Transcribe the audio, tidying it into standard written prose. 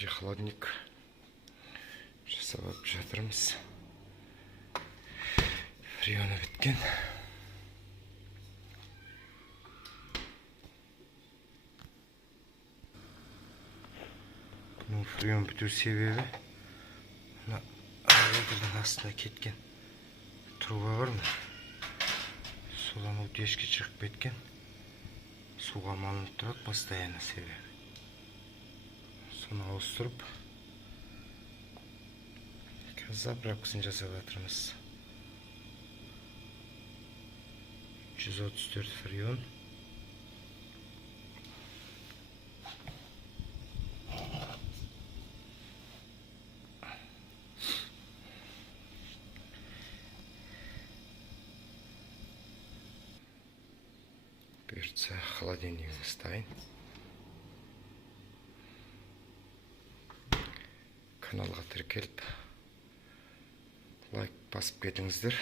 же холодильник жасап жатырмыз. Фреоны біткен. Бұның фреон біту себебі радиатордың астына кеткен труба бар ма? Содан утечка шығып кеткен. Суға малынып тұрады постоянно себебі. Соны ауыстырып, заправкасын жасап жатырмыз. 134 фреон. Бұйыртса холодильнигін ставим. Каналға тіркеліп, лайк басып кетіңіздер.